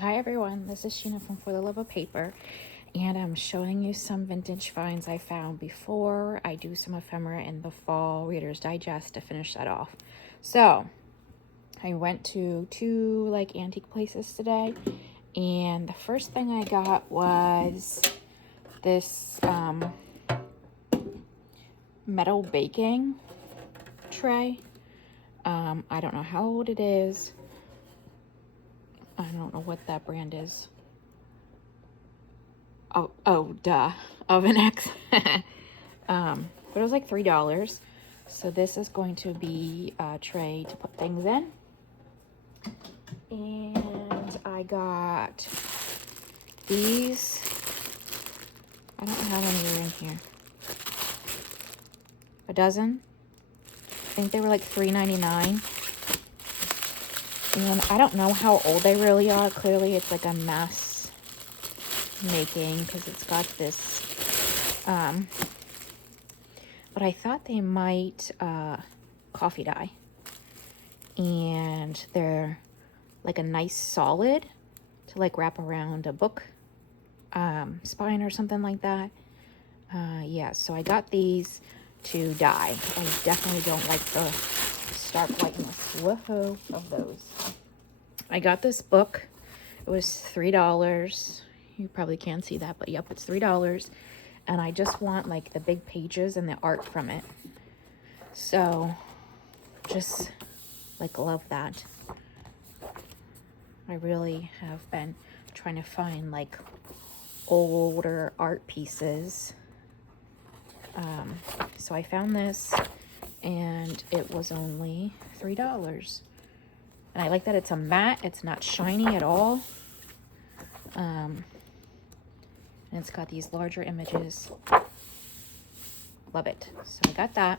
Hi everyone, this is Sheena from For the Love of Paper, and I'm showing you some vintage finds I found before I do some ephemera in the fall Reader's Digest to finish that off. So I went to two antique places today, and the first thing I got was this metal baking tray. I don't know how old it is. I don't know what that brand is. Oh, duh. Oven X. But it was like $3. So this is going to be a tray to put things in. And I got these. I don't know how many are in here. A dozen. I think they were like $3.99. And I don't know how old they really are. Clearly it's like a mass making because it's got this but I thought they might coffee dye, and they're like a nice solid to like wrap around a book spine or something like that. Yeah, so I got these to dye. I definitely don't like the stark whiteness of those. I got this book. It was $3. You probably can't see that, but yep, it's $3. And I just want like the big pages and the art from it. So just like love that. I really have been trying to find like older art pieces. So I found this and it was only $3. And I like that it's a matte, it's not shiny at all. And it's got these larger images. Love it. So I got that.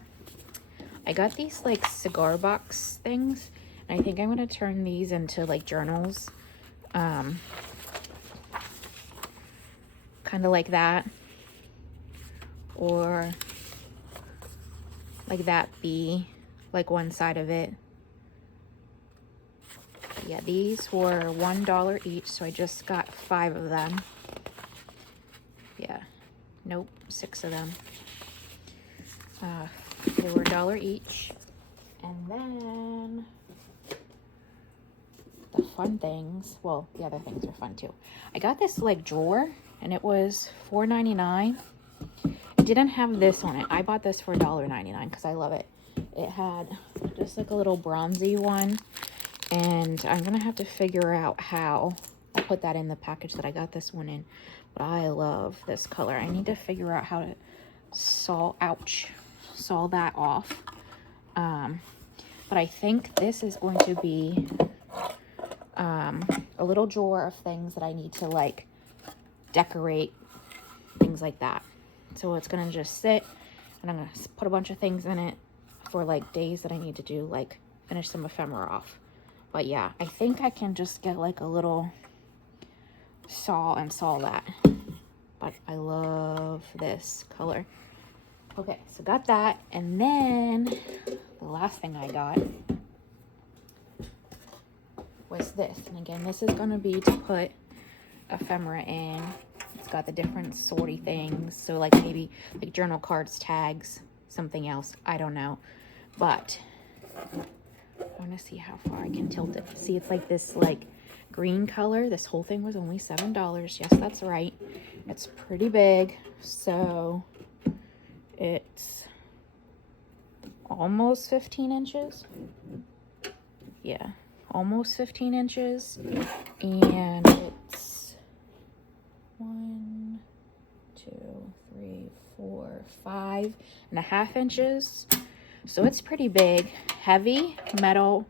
I got these like cigar box things, and I think I'm gonna turn these into like journals. Kind of like that. Or like that be like one side of it. But yeah, these were $1 each, so I just got 5 of them. Yeah, nope, 6 of them. They were $1 each. And then the fun things, well, the other things are fun too. I got this like drawer, and it was $4.99. It didn't have this on it. I bought this for $1.99 because I love it. It had just like a little bronzy one, and I'm gonna have to figure out how I'll put that in the package that I got this one in. But I love this color. I need to figure out how to saw that off. But I think this is going to be a little drawer of things that I need to like decorate, things like that. So it's gonna just sit, and I'm gonna put a bunch of things in it for like days that I need to do, like finish some ephemera off. But yeah, I think I can just get like a little saw and saw that. But I love this color. Okay, so got that. And then the last thing I got was this. And again, this is gonna be to put ephemera in. It's got the different sorty things. So like maybe like journal cards, tags, something else. I don't know. But I want to see how far I can tilt it. See, it's like this like green color. This whole thing was only $7. Yes, that's right. It's pretty big. So it's almost 15 inches. Yeah, almost 15 inches. And it's 1, 2, 3, 4, 5.5 inches. So it's pretty big, heavy metal.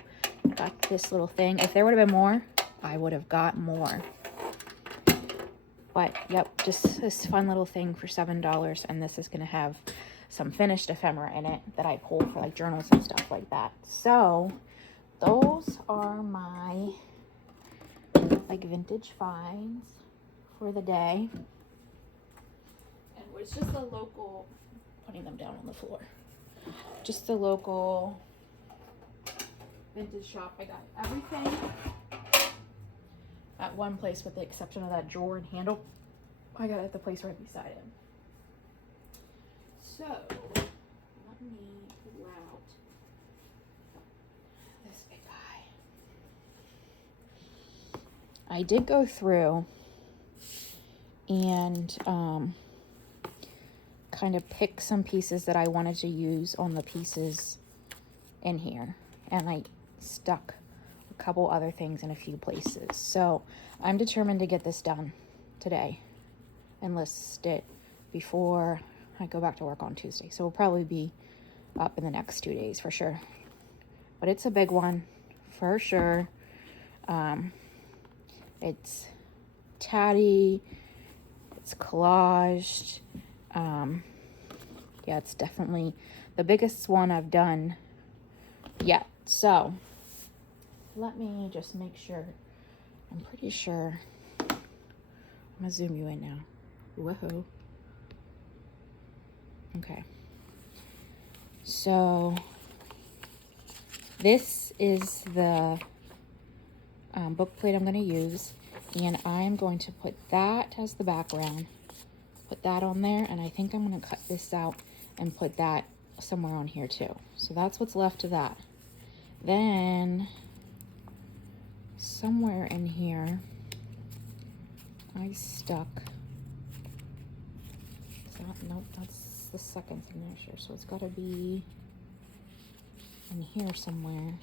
Got this little thing. If there would have been more, I would have got more. But yep, just this fun little thing for $7, and this is gonna have some finished ephemera in it that I pull for like journals and stuff like that. So those are my like vintage finds for the day. And it was just a local, putting them down on the floor. Just a local vintage shop. I got everything at one place with the exception of that drawer and handle. I got it at the place right beside him. So, let me pull out this big guy. I did go through and kind of pick some pieces that I wanted to use on the pieces in here. And I stuck a couple other things in a few places. So I'm determined to get this done today and list it before I go back to work on Tuesday. So we'll probably be up in the next 2 days for sure. But it's a big one for sure. It's tatty, it's collaged. Yeah, it's definitely the biggest one I've done yet. So let me just make sure. I'm pretty sure. I'm gonna zoom you in now. Whoa. Okay. So this is the book plate I'm going to use, and I'm going to put that as the background, put that on there, and I think I'm going to cut this out and put that somewhere on here too. So that's what's left of that. Then somewhere in here I stuck, nope, that's the second signature, so it's got to be in here somewhere.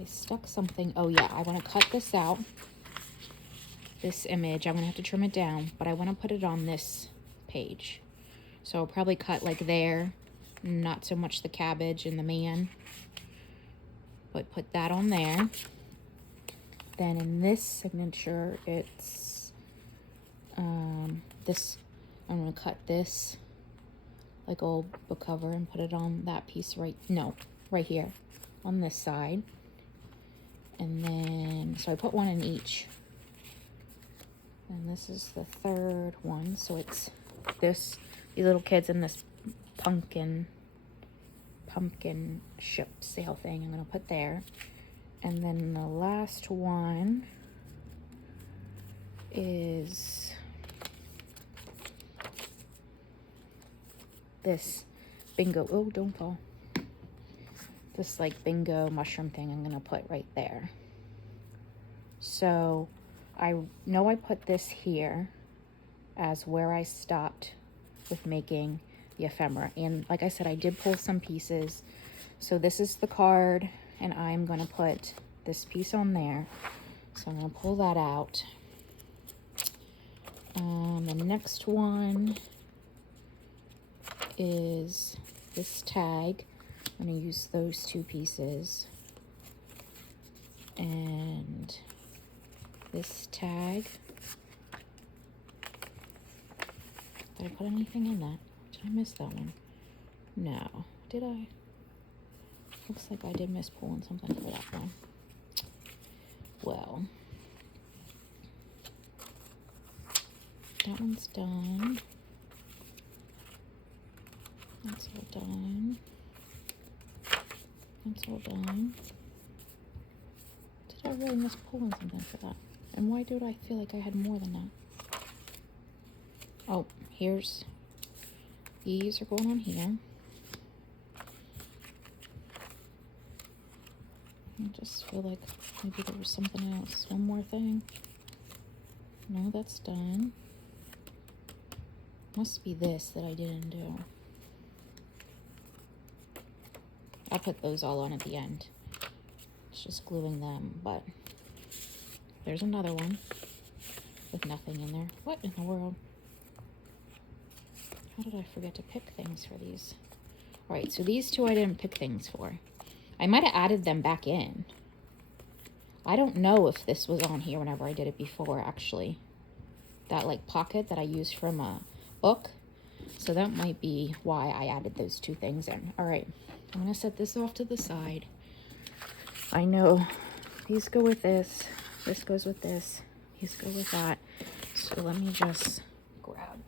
I stuck something. Oh yeah, I want to cut this out, this image. I'm gonna have to trim it down, but I want to put it on this page. So I'll probably cut like there, not so much the cabbage and the man, but put that on there. Then in this signature, it's this. I'm gonna cut this like old book cover and put it on that piece right here on this side. And then, so I put one in each. And this is the third one. So it's these little kids in this pumpkin ship sail thing I'm gonna put there. And then the last one is this bingo. Oh, don't fall. This like bingo mushroom thing I'm gonna put right there. So I know I put this here as where I stopped with making the ephemera, and like I said, I did pull some pieces. So this is the card, and I'm gonna put this piece on there. So I'm gonna pull that out. The next one is this tag. I'm going to use those two pieces. And this tag. Did I put anything in that? Did I miss that one? No. Did I? Looks like I did miss pulling something for that one. Well, that one's done. That's all done. That's all done. Did I really miss pulling something for that? And why did I feel like I had more than that? Oh, these are going on here. I just feel like maybe there was something else. One more thing. No, that's done. Must be this that I didn't do. I'll put those all on at the end. It's just gluing them, but there's another one with nothing in there. What in the world? How did I forget to pick things for these? All right, so these two I didn't pick things for. I might have added them back in. I don't know if this was on here whenever I did it before, actually. That like pocket that I used from a book. So that might be why I added those two things in. All right, I'm gonna set this off to the side. I know these go with this goes with this, these go with that. So let me just grab.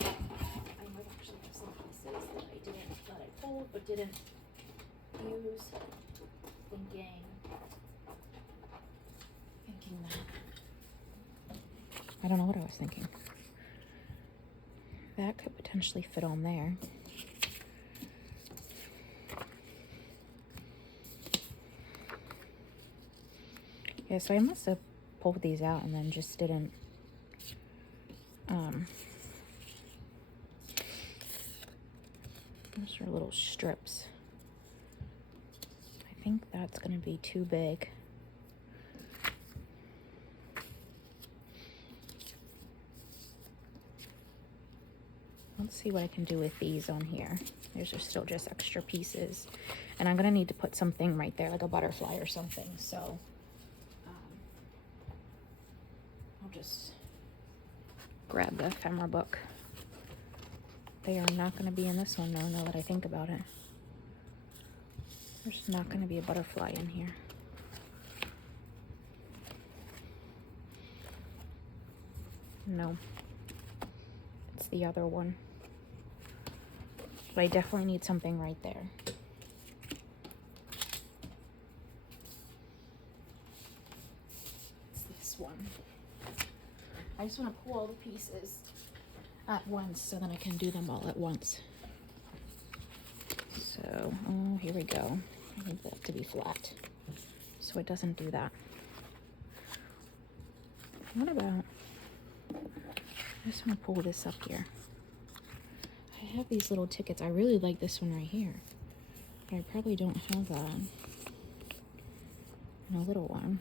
I might actually have some pieces that I pulled but didn't use, thinking thinking that. I don't know what I was thinking. That could potentially fit on there. Yeah, so I must have pulled these out and then just didn't those are little strips. I think that's going to be too big. Let's see what I can do with these on here. These are still just extra pieces. And I'm going to need to put something right there, like a butterfly or something. So I'll just grab the ephemera book. They are not going to be in this one, though, now that I think about it. There's not going to be a butterfly in here. No. It's the other one. But I definitely need something right there. It's this one. I just want to pull all the pieces at once so then I can do them all at once. So, oh, here we go. I need that to be flat so it doesn't do that. What about, I just want to pull this up here. I have these little tickets. I really like this one right here, but I probably don't have that in a little one.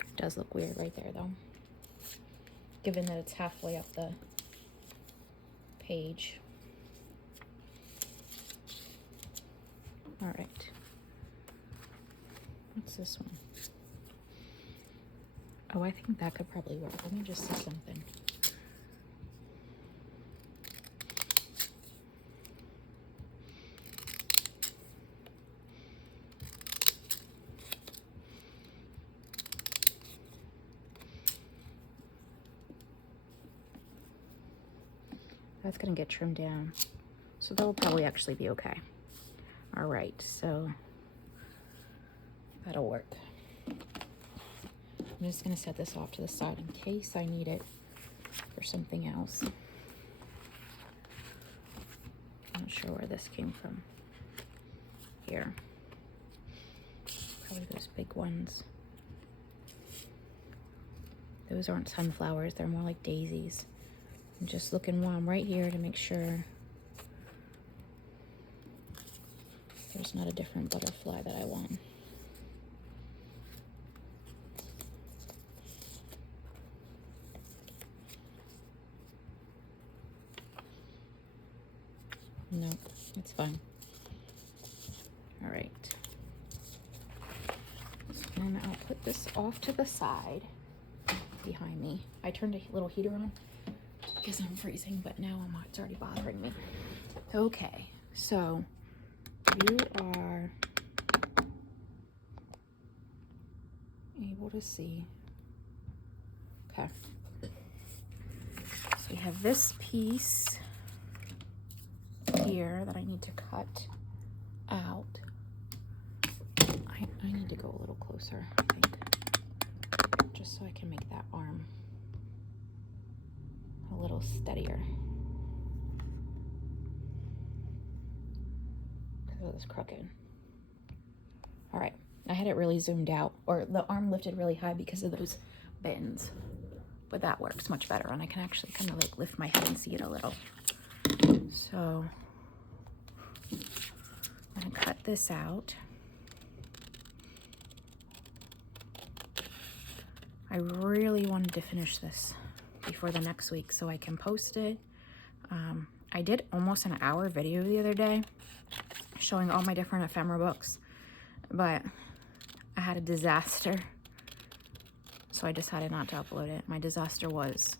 It does look weird right there though, given that it's halfway up the page. All right. What's this one? Oh, I think that could probably work. Let me just see something. That's gonna get trimmed down. So that will probably actually be okay. All right, so that'll work. I'm just gonna set this off to the side in case I need it for something else. I'm not sure where this came from. Here. Probably those big ones. Those aren't sunflowers, they're more like daisies. I'm just looking while I'm right here to make sure there's not a different butterfly that I want. No, it's fine. All right. And I'll put this off to the side behind me. I turned a little heater on because I'm freezing, but now it's already bothering me. Okay, so you are able to see. Okay. So we have this piece here that I need to cut out. I need to go a little closer, I think, just so I can make that arm a little steadier. Because it was crooked. All right, I had it really zoomed out, or the arm lifted really high because of those bends, but that works much better, and I can actually kind of like lift my head and see it a little. So I'm gonna cut this out. I really wanted to finish this before the next week so I can post it. I did almost an hour video the other day showing all my different ephemera books, but I had a disaster, so I decided not to upload it. My disaster was,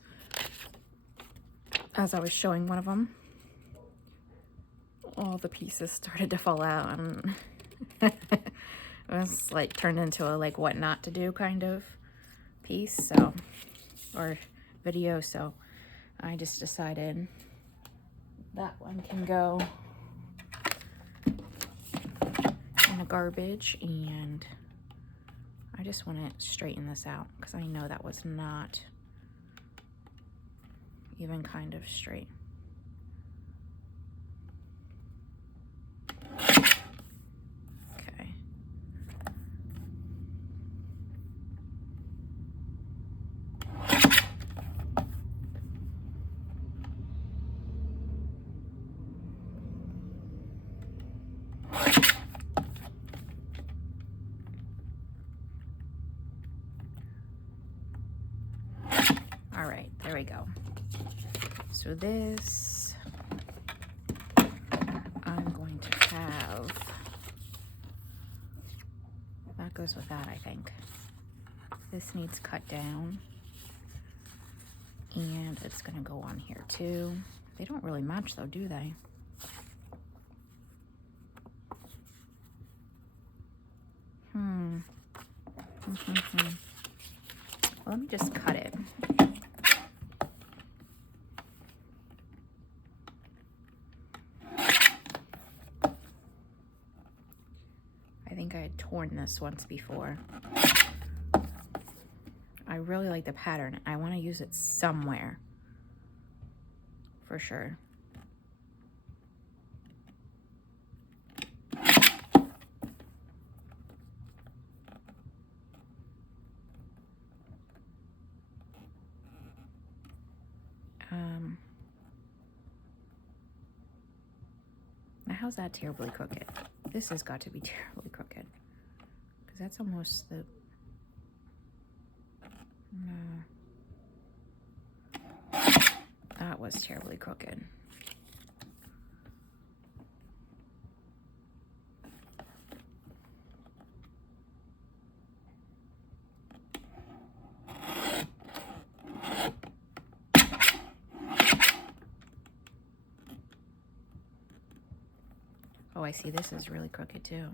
as I was showing one of them, all the pieces started to fall out, and it was like turned into a like what not to do kind of piece, so, or video, so I just decided that one can go garbage, and I just want to straighten this out because I know that was not even kind of straight. Okay. All right, there we go. So this, I'm going to have, that goes with that, I think. This needs cut down, and it's gonna go on here too. They don't really match though, do they? Well, let me just cut it. I think I had torn this once before. I really like the pattern. I want to use it somewhere for sure. Now how's that terribly crooked? This has got to be terribly crooked, because that's almost the, no, that was terribly crooked. Oh, I see, this is really crooked too.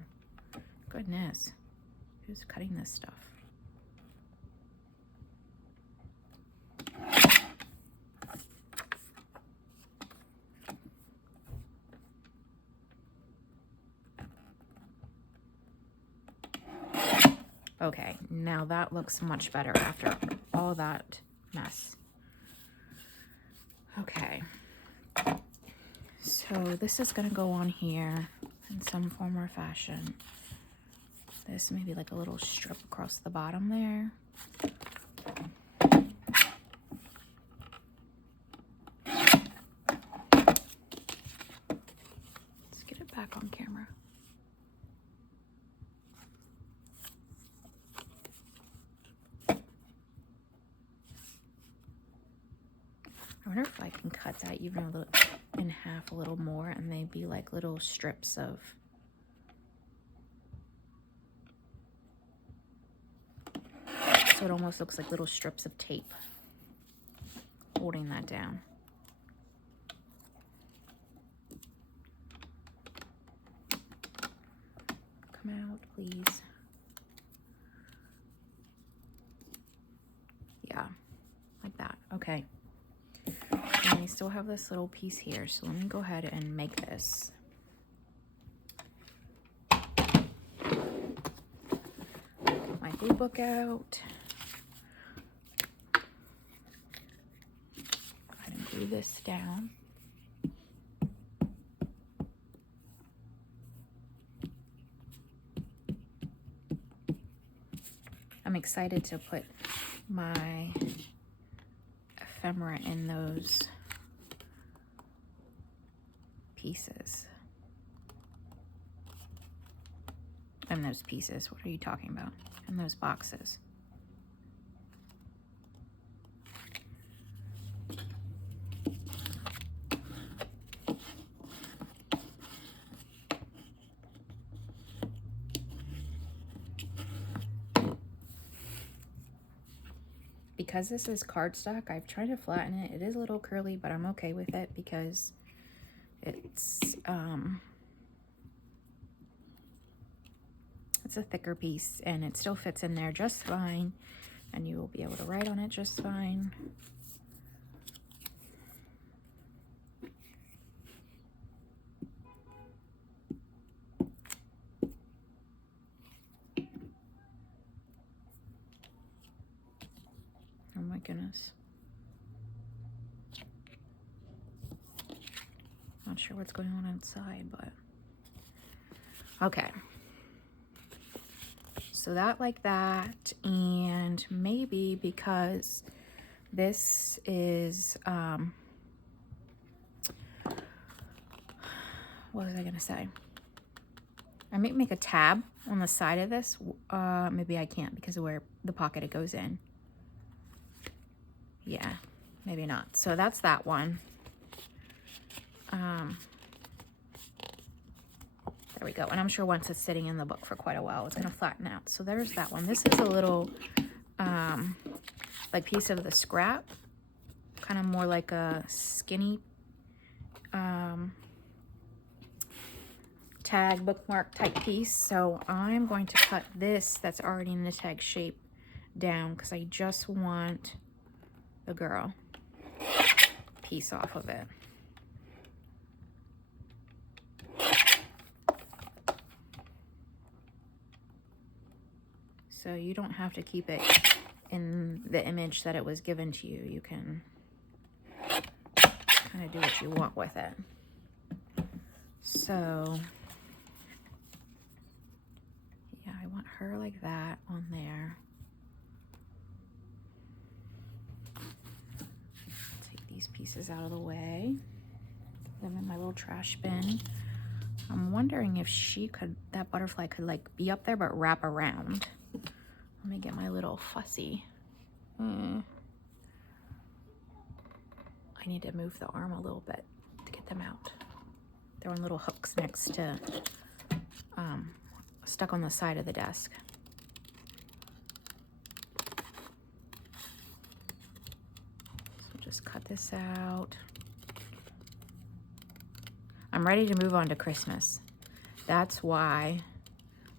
Goodness, who's cutting this stuff? Okay, now that looks much better after all that mess. Okay, so this is gonna go on here in some form or fashion. This maybe like a little strip across the bottom there. Let's get it back on camera. I wonder if I can cut that even a little in half a little more, and they'd be like little strips of, so it almost looks like little strips of tape holding that down. Come out, please. Yeah, like that. Okay. And we still have this little piece here, so let me go ahead and make this. Get my glue book out. Go ahead and glue this down. I'm excited to put my ephemera in those pieces. In those pieces, what are you talking about? In those boxes. Because this is cardstock, I've tried to flatten it. It is a little curly, but I'm okay with it because it's a thicker piece and it still fits in there just fine, and you will be able to write on it just fine. my goodness. Not sure what's going on inside, but okay. So that like that, and maybe because this is what was I gonna say? I might make a tab on the side of this. Maybe I can't because of where the pocket it goes in. Yeah, maybe not. So that's that one. There we go. And I'm sure once it's sitting in the book for quite a while, it's gonna flatten out. So there's that one. This is a little like piece of the scrap, kind of more like a skinny tag bookmark type piece. So I'm going to cut this that's already in the tag shape down because I just want the girl piece off of it. So you don't have to keep it in the image that it was given to you. You can kind of do what you want with it. So yeah, I want her like that on there. Take these pieces out of the way. Put them in my little trash bin. I'm wondering if she could, that butterfly could like be up there but wrap around. Let me get my little fussy. I need to move the arm a little bit to get them out. They're on little hooks next to, stuck on the side of the desk. So just cut this out. I'm ready to move on to Christmas. That's why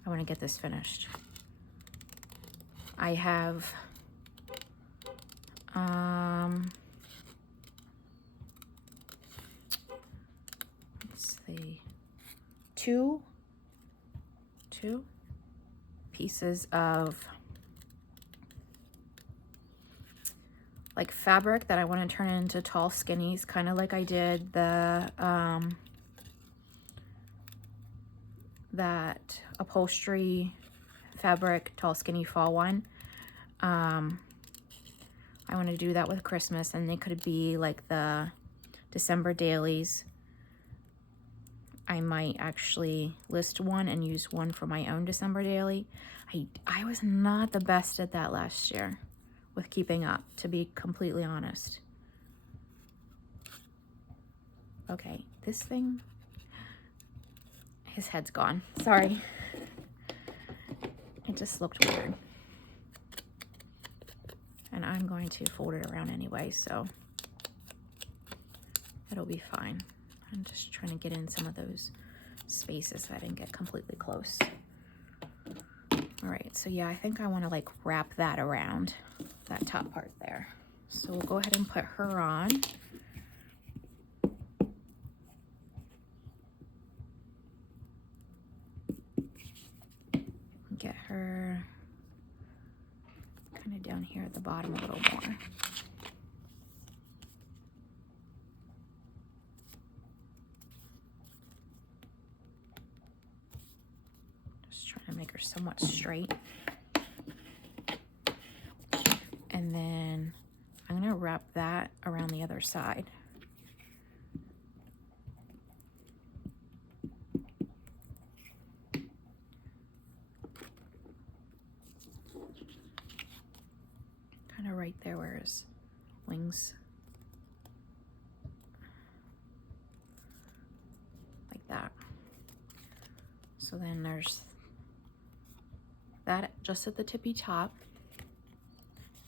I want to get this finished. I have let's see, two pieces of like fabric that I want to turn into tall skinnies, kind of like I did the that upholstery fabric tall skinny fall one. I want to do that with Christmas, and they could be like the December dailies. I might actually list one and use one for my own December daily. I was not the best at that last year with keeping up, to be completely honest. Okay, this thing, his head's gone. Sorry. It just looked weird. And I'm going to fold it around anyway, so it'll be fine. I'm just trying to get in some of those spaces so I didn't get completely close. All right, so yeah, I think I want to like wrap that around that top part there. So we'll go ahead and put her on. Get her kind of down here at the bottom a little more. Just trying to make her somewhat straight. And then I'm going to wrap that around the other side. Kind of right there where his wings, like that. So then there's that just at the tippy top,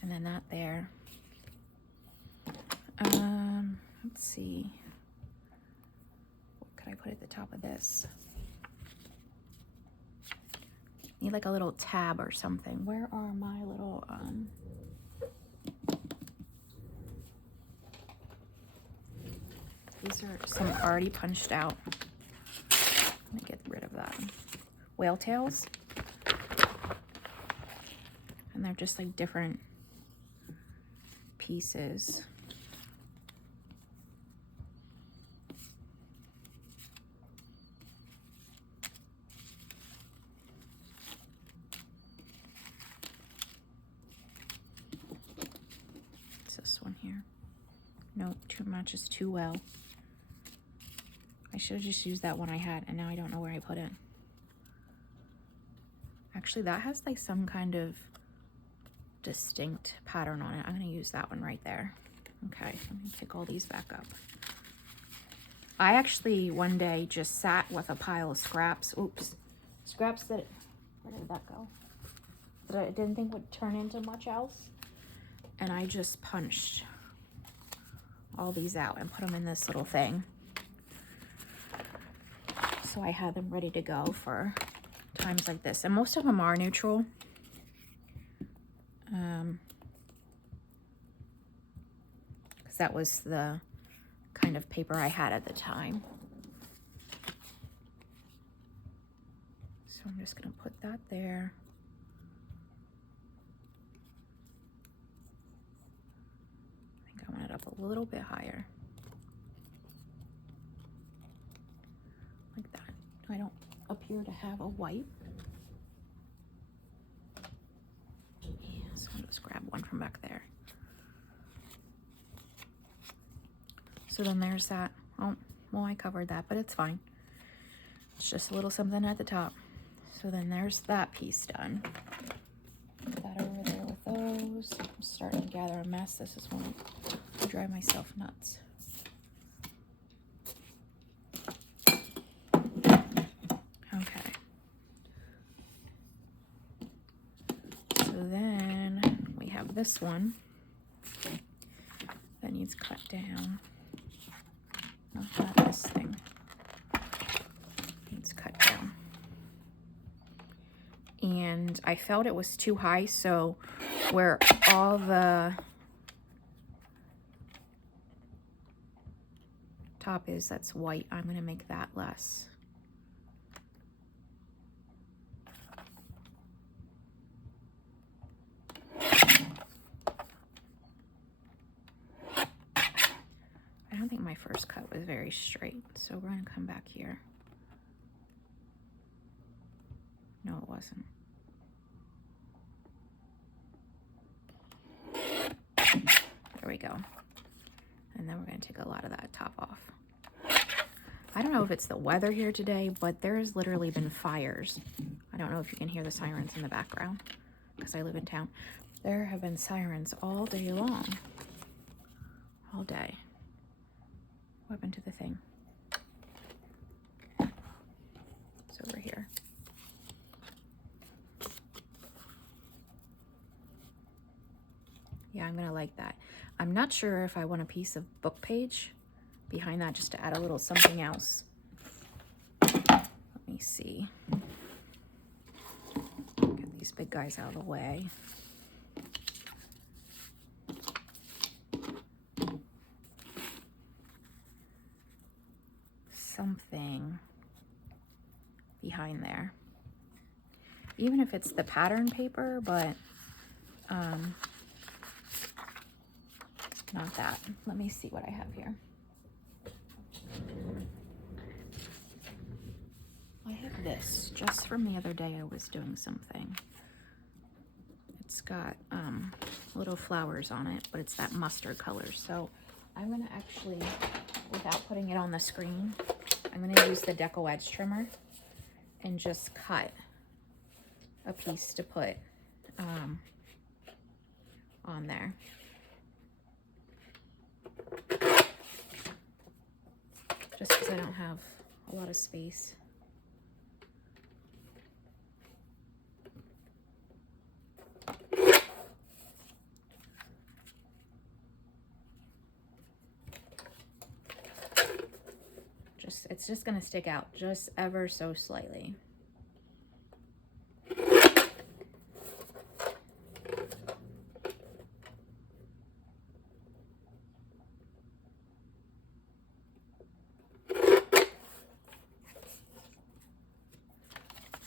and then that there. Let's see, what could I put at the top of this? Need like a little tab or something. Where are my little these are some already punched out. Let me get rid of that. Whale tails. And they're just like different pieces. It's this one here. Nope, too much is too well. I should have just used that one I had, and now I don't know where I put it. Actually, that has like some kind of distinct pattern on it. I'm going to use that one right there. Okay, let me pick all these back up. I actually one day just sat with a pile of scraps. Oops. Scraps that, where did that go? That I didn't think would turn into much else. And I just punched all these out and put them in this little thing. So I had them ready to go for times like this. And most of them are neutral. Because that was the kind of paper I had at the time. So I'm just going to put that there. I think I want it up a little bit higher. Like that. I don't appear to have a white. Yeah, so I'll just grab one from back there. So then there's that. Oh, well, I covered that, but it's fine. It's just a little something at the top. So then there's that piece done. Put that over there with those. I'm starting to gather a mess. This is when I drive myself nuts. Okay. So then we have this one that needs cut down. Not this thing. Needs cut down. And I felt it was too high, so where all the top is, that's white, I'm going to make that less. I don't think my first cut was very straight, so we're going to come back here. No, it wasn't. There we go. And then we're going to take a lot of that top off. I don't know if it's the weather here today, but there's literally been fires. I don't know if you can hear the sirens in the background because I live in town. There have been sirens all day long. All day. What happened to the thing? It's over here. Yeah, I'm gonna like that. I'm not sure if I want a piece of book page behind that just to add a little something else. Let me see. Get these big guys out of the way. Something behind there. Even if it's the pattern paper, but not that. Let me see what I have here. I have this just from the other day. I was doing something. It's got little flowers on it, but it's that mustard color. So I'm gonna actually, without putting it on the screen, I'm gonna use the Deco Edge trimmer and just cut a piece to put on there. Just because I don't have a lot of space. It's just going to stick out just ever so slightly.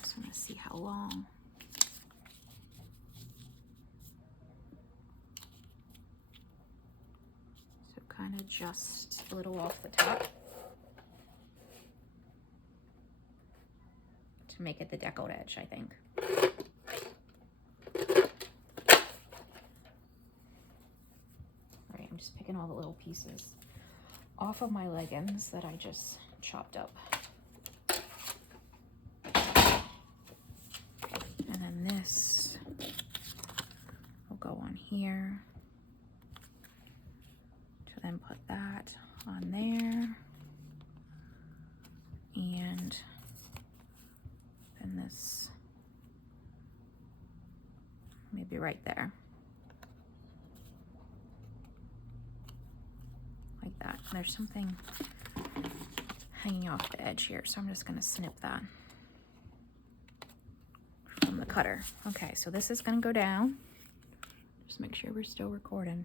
Just want to see how long. just a little off the top to make it the decoed edge, I think. All right, I'm just picking all the little pieces off of my leggings that I just chopped up. And then this will go on here to then put that on there. And then this maybe right there. Like that. There's something hanging off the edge here, so I'm just going to snip that from the cutter. Okay, so this is going to go down. Just make sure we're still recording.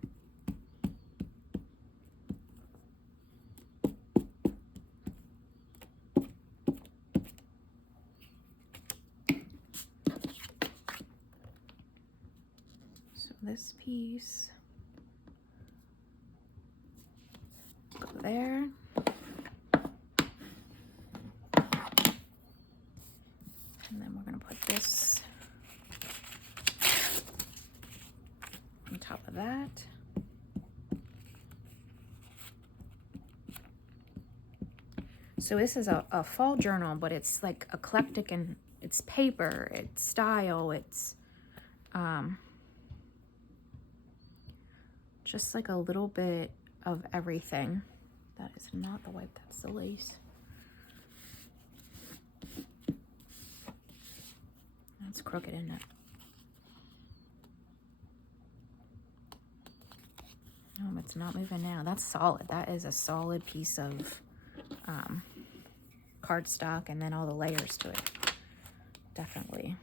So this piece go there. And then we're going to put this on top of that. So this is a fall journal, but it's like eclectic in its paper, its style, it's just like a little bit of everything. That is not the wipe, that's the lace. That's crooked, isn't it? No, it's not moving now. That's solid. That is a solid piece of cardstock, and then all the layers to it. Definitely.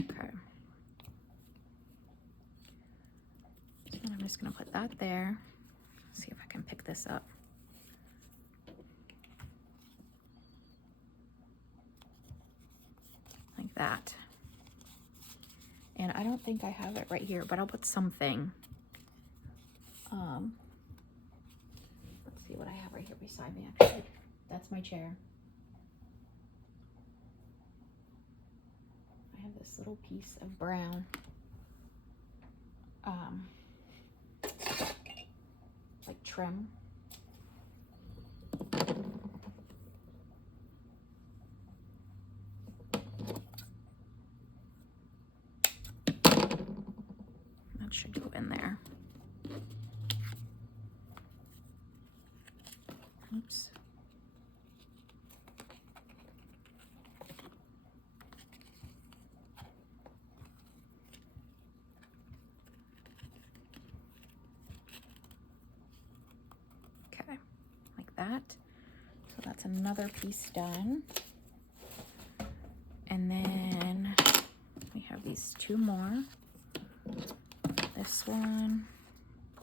Okay. So I'm just going to put that there. See if I can pick this up. Like that. And I don't think I have it right here, but I'll put something. Let's see what I have right here beside me, actually. That's my chair. I have this little piece of brown. Like trim. That should go in there. Oops. Okay, like that. So that's another piece done. And then we have these two more. This one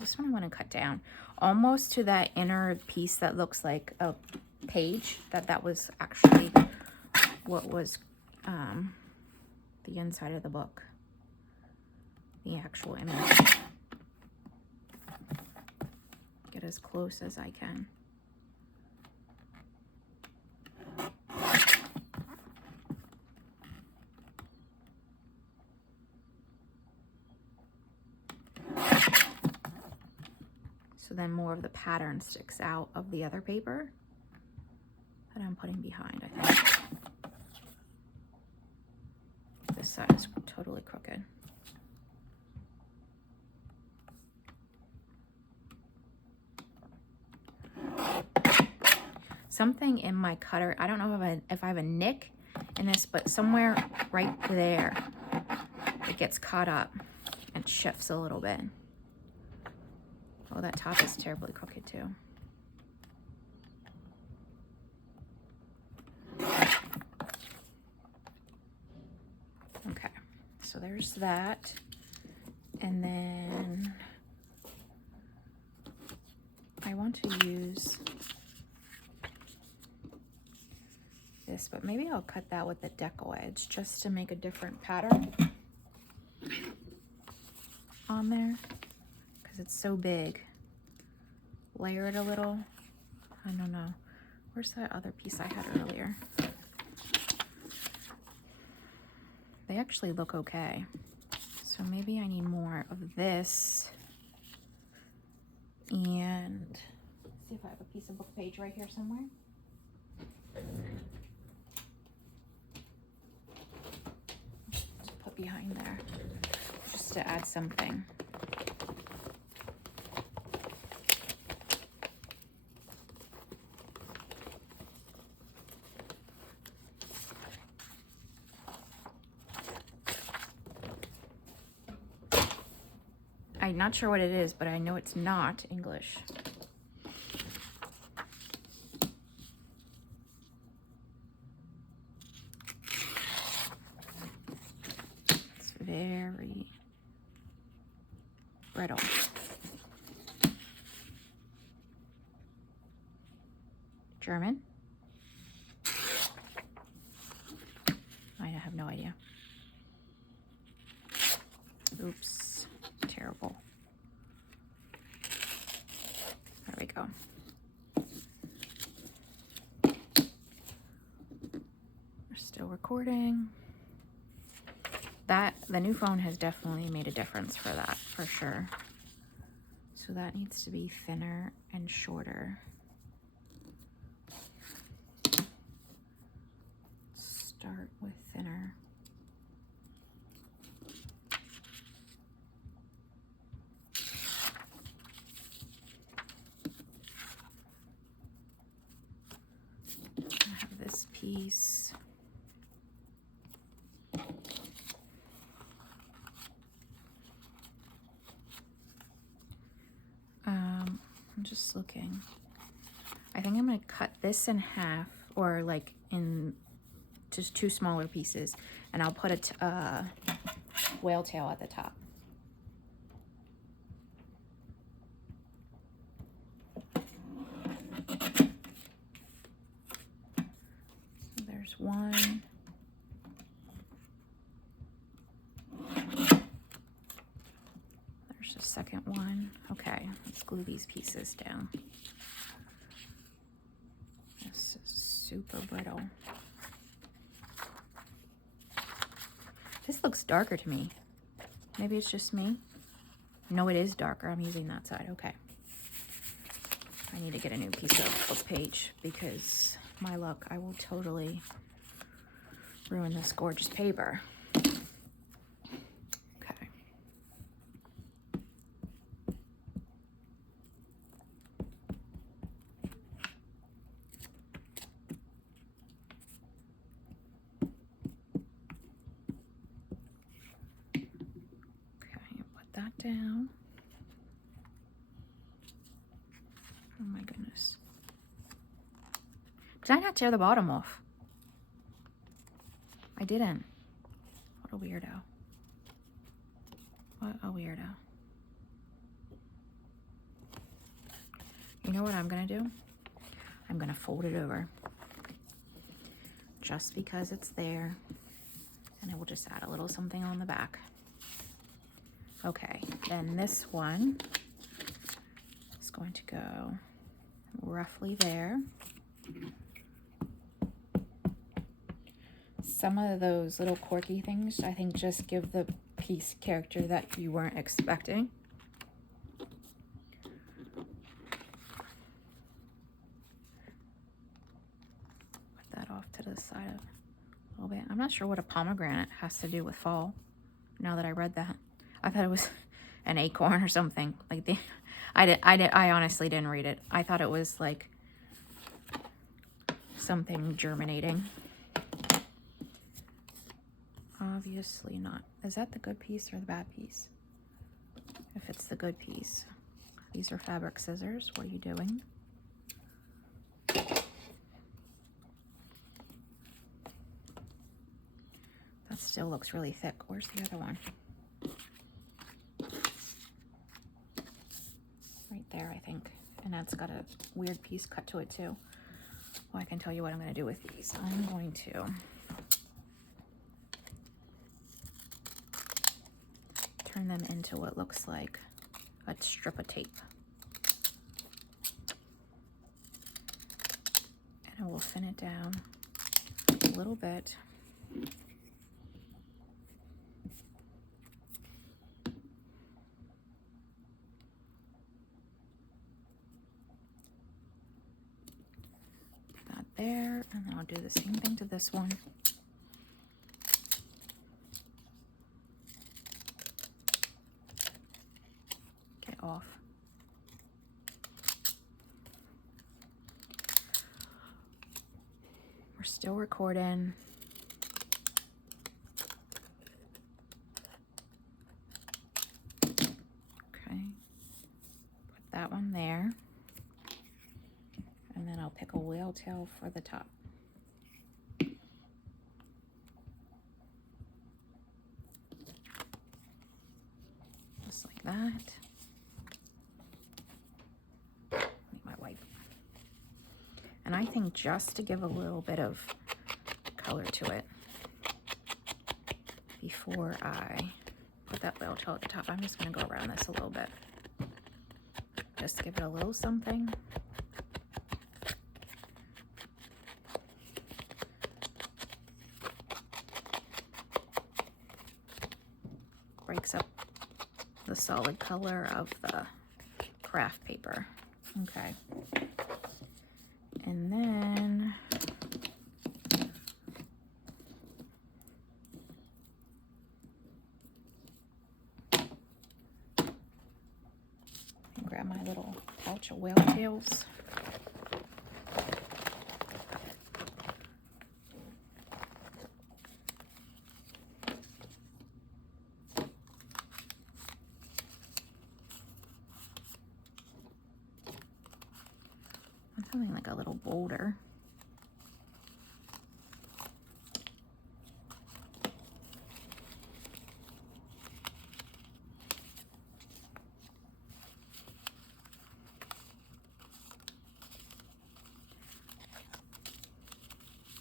I want to cut down almost to that inner piece that looks like a page. That was actually what was the inside of the book, the actual image. Get as close as I can. So then more of the pattern sticks out of the other paper that I'm putting behind, I think. This side is totally crooked. Something in my cutter, I don't know if I have a nick in this, but somewhere right there, it gets caught up and shifts a little bit. Oh, that top is terribly crooked too. Okay, so there's that. And then I want to use this, but maybe I'll cut that with the deco edge just to make a different pattern. on there because it's so big. Layer it a little. I don't know. Where's that other piece I had earlier? They actually look okay. So maybe I need more of this. And see if I have a piece of book page right here somewhere. Just put behind there, just to add something. I'm not sure what it is, but I know it's not English. It's very brittle. German? I have no idea. Oops, terrible. There we go. We're still recording. The new phone has definitely made a difference for that, for sure. So that needs to be thinner and shorter. Start with thinner. I have this piece. I'm just looking. I think I'm going to cut this in half, or like in just 2 smaller pieces, and I'll put a whale tail at the top. So there's one. There's the second one. Okay, let's glue these pieces down. This is super brittle. This looks darker to me. Maybe it's just me. No, it is darker. I'm using that side. Okay. I need to get a new piece of book page because my luck, I will totally ruin this gorgeous paper. Okay. That down. Oh my goodness. Did I not tear the bottom off? I didn't. What a weirdo. What a weirdo. You know what I'm gonna do? I'm gonna fold it over. Just because it's there. And I will just add a little something on the back. Okay, then this one is going to go roughly there. Some of those little quirky things, I think, just give the piece character that you weren't expecting. Put that off to the side a little bit. I'm not sure what a pomegranate has to do with fall, now that I read that. I thought it was an acorn or something. Like I honestly didn't read it. I thought it was like something germinating. Obviously not. Is that the good piece or the bad piece? If it's the good piece. These are fabric scissors. What are you doing? That still looks really thick. Where's the other one? Right there, I think. And that's got a weird piece cut to it too. Well, I can tell you what I'm going to do with these. I'm going to turn them into what looks like a strip of tape. And I will thin it down a little bit. That there, and then I'll do the same thing to this one. Get off. We're still recording. Okay, put that one there. And then I'll pick a whale tail for the top. Just like that. Need my wipe. And I think just to give a little bit of color to it before I put that whale tail at the top, I'm just going to go around this a little bit. Just to give it a little something. Breaks up the solid color of the craft paper. Okay. And then grab my little pouch of whale tails. I'm feeling like a little boulder.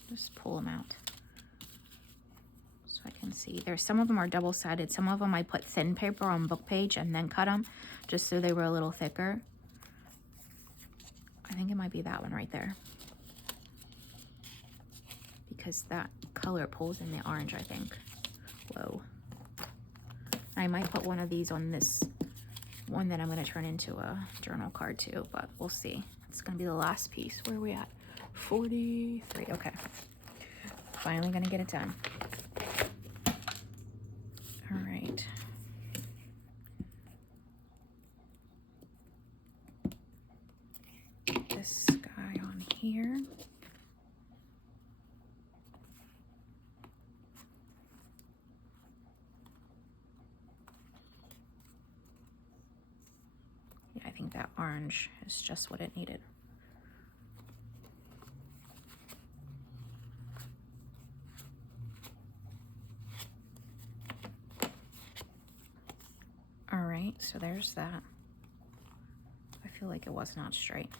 Just pull them out so I can see. There's some of them are double-sided. Some of them I put thin paper on book page and then cut them just so they were a little thicker. I think it might be that one right there, because that color pulls in the orange, I think. Whoa. I might put one of these on this one that I'm going to turn into a journal card too, but we'll see. It's going to be the last piece. Where are we at? 43. Okay. Finally going to get it done. All right. This guy on here. Yeah, I think that orange is just what it needed. All right, so there's that. I feel like it was not straight.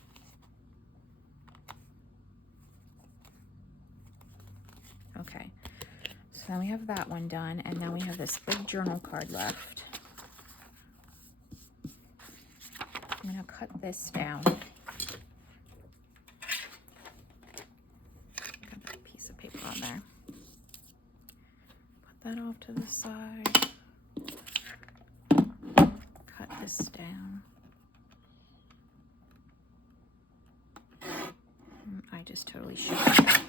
Okay, so now we have that one done, and now we have this big journal card left. I'm gonna cut this down. Got that piece of paper on there. Put that off to the side. Cut this down. I just totally shook it up.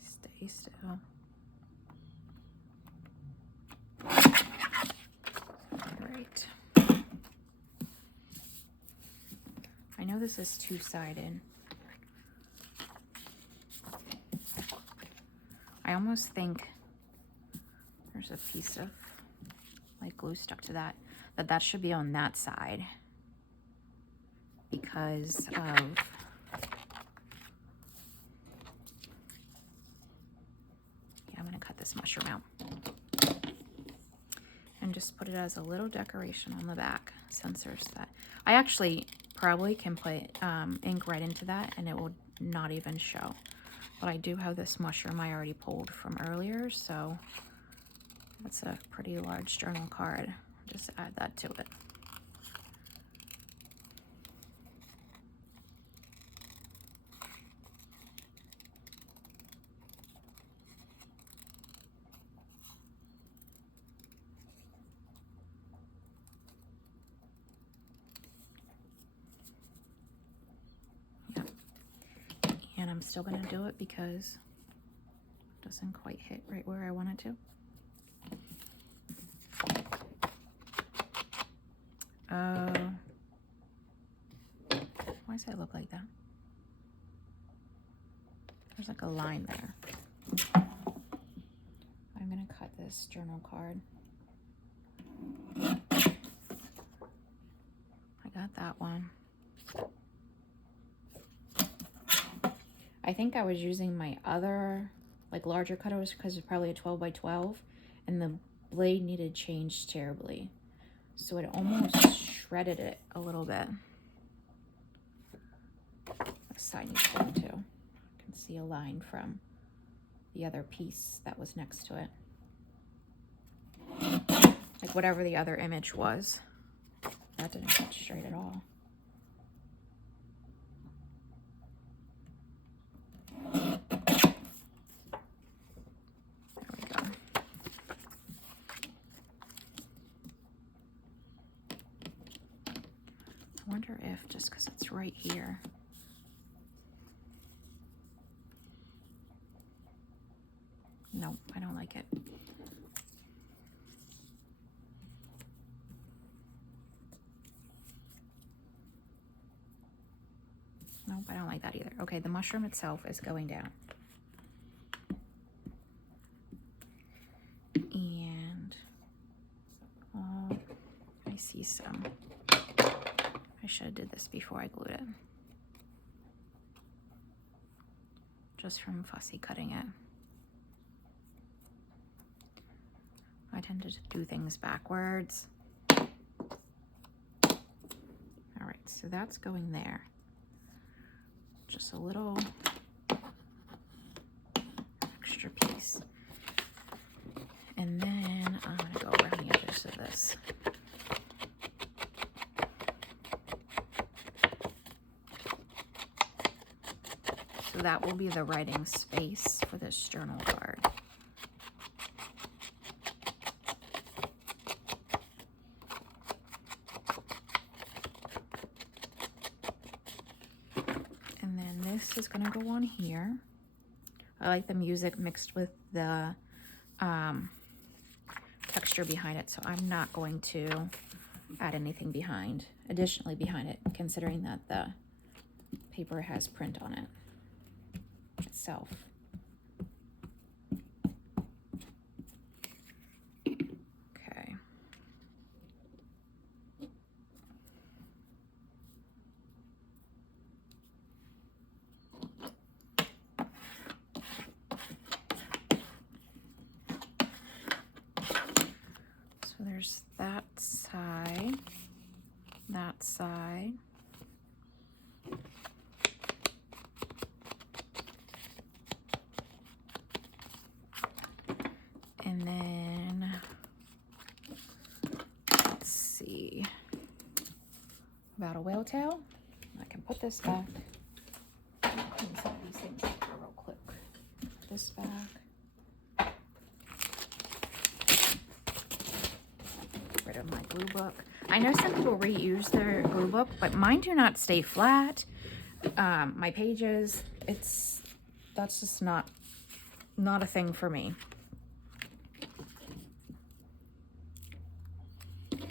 Stay still. All right. I know this is two-sided. I almost think there's a piece of like glue stuck to that, that should be on that side because of mushroom out. And just put it as a little decoration on the back, since there's that. I actually probably can put ink right into that and it will not even show. But I do have this mushroom I already pulled from earlier, so that's a pretty large journal card. Just add that to it. And I'm still gonna do it because it doesn't quite hit right where I want it to. Why does that look like that? There's like a line there. I'm gonna cut this journal card. I got that one. I think I was using my other, like, larger cutters because it's probably a 12 by 12, and the blade needed changed terribly. So it almost shredded it a little bit. This side needs one too. You can see a line from the other piece that was next to it. Like whatever the other image was. That didn't get straight at all. I wonder if, just because it's right here. No, I don't like it. Nope, I don't like that either. Okay, the mushroom itself is going down. And, oh, I see some. I should have did this before I glued it. Just from fussy cutting it. I tend to do things backwards. All right, so that's going there. Just a little extra piece. And then I'm gonna go around the edges of this. So that will be the writing space for this journal card. And then this is gonna go on here. I like the music mixed with the texture behind it, so I'm not going to add anything additionally behind it, considering that the paper has print on it itself. Okay. So there's that side, that side. And then, let's see, about a whale tail. I can put this back. Clean some of these things up real quick. Put this back. Get rid of my glue book. I know some people reuse their glue book, but mine do not stay flat. My pages, that's just not a thing for me.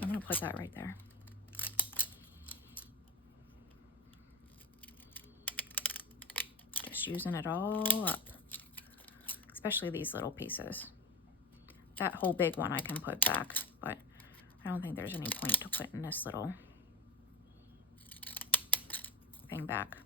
I'm gonna put that right there. Just using it all up, especially these little pieces. That whole big one I can put back, but I don't think there's any point to putting this little thing back.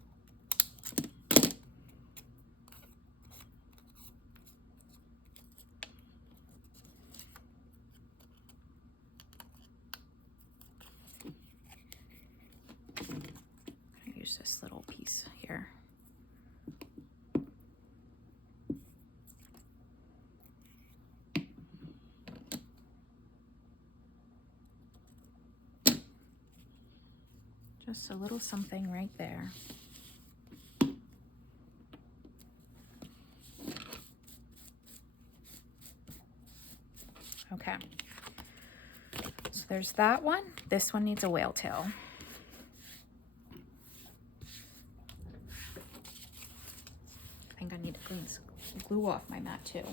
this little piece here. Just a little something right there. Okay. So there's that one. This one needs a whale tail. I think I need to glue off my mat too.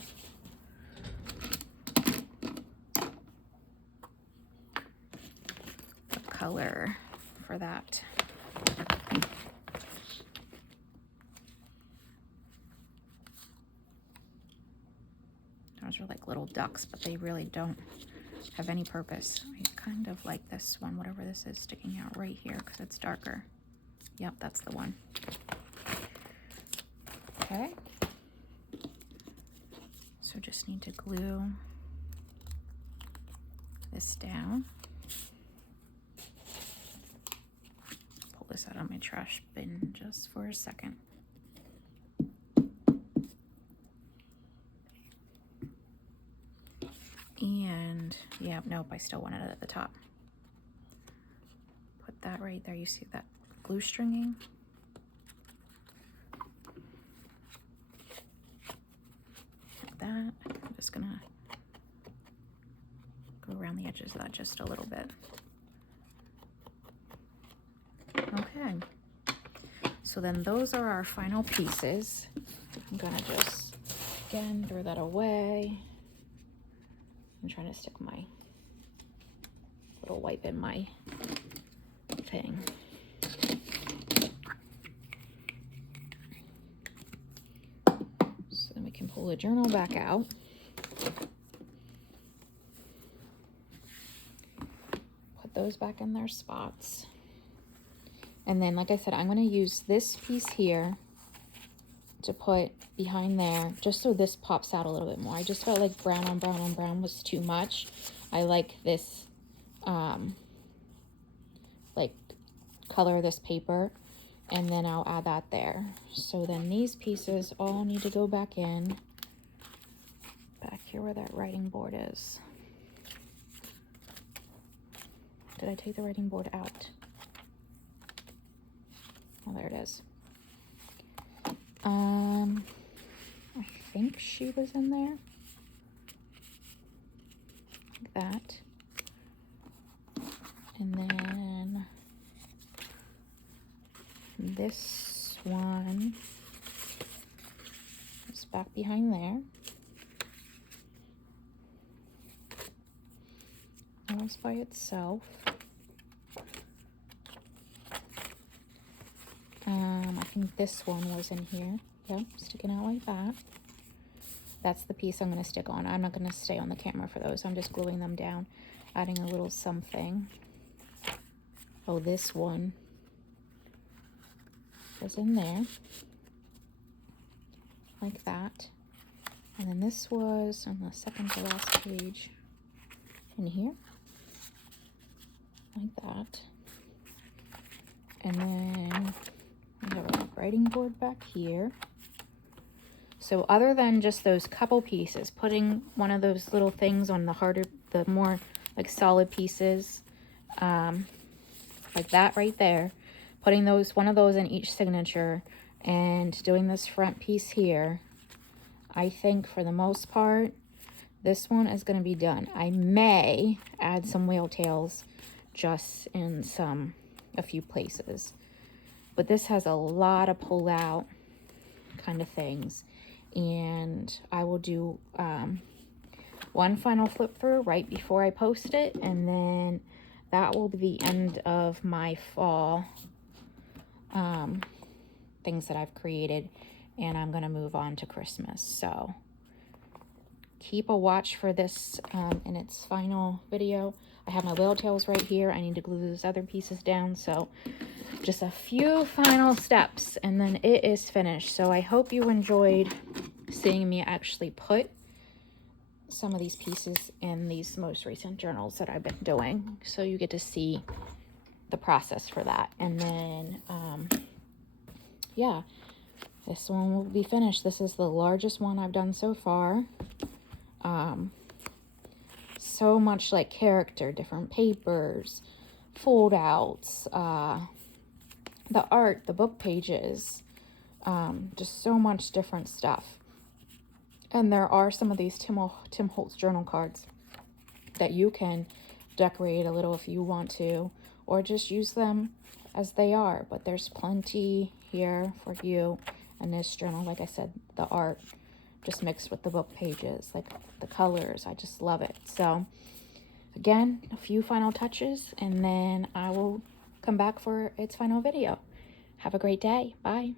The color for that. Those are like little ducks, but they really don't have any purpose. I kind of like this one, whatever this is sticking out right here because it's darker. Yep, that's the one. Okay. So just need to glue this down. Pull this out of my trash bin just for a second. And yeah, nope, I still want it at the top. Put that right there. You see that glue stringing? Like that. I'm just gonna go around the edges of that just a little bit. Okay. So then those are our final pieces. I'm gonna just, again, throw that away. I'm trying to stick my little wipe in my thing. So then we can pull the journal back out. Put those back in their spots. And then, like I said, I'm going to use this piece here to put behind there, just so this pops out a little bit more. I just felt like brown on brown on brown was too much. I like this, like color of this paper, and then I'll add that there. So then these pieces all need to go back in, back here where that writing board is. Did I take the writing board out? Oh, there it is. I think she was in there. Like that. And then this one is back behind there. That was by itself. I think this one was in here. Yep, sticking out like that. That's the piece I'm going to stick on. I'm not going to stay on the camera for those. I'm just gluing them down, adding a little something. Oh, this one is in there. Like that. And then this was on the second to last page in here. Like that. And then we have a writing board back here. So other than just those couple pieces, putting one of those little things on the harder, the more like solid pieces, like that right there, putting those, one of those in each signature, and doing this front piece here, I think for the most part, this one is going to be done. I may add some whale tails just in a few places, but this has a lot of pull out kind of things. And I will do one final flip through right before I post it, and then that will be the end of my fall things that I've created, and I'm going to move on to Christmas. So keep a watch for this in its final video. I have my whale tails right here. I need to glue those other pieces down, so just a few final steps and then it is finished. So I hope you enjoyed seeing me actually put some of these pieces in these most recent journals that I've been doing, so you get to see the process for that. And then yeah, this one will be finished. This is the largest one I've done so far. So much like character, different papers, fold outs, the art, the book pages, just so much different stuff. And there are some of these Tim Holtz journal cards that you can decorate a little if you want to, or just use them as they are. But there's plenty here for you in this journal. Like I said, the art just mixed with the book pages, like the colors. I just love it. So again, a few final touches, and then I will come back for its final video. Have a great day. Bye.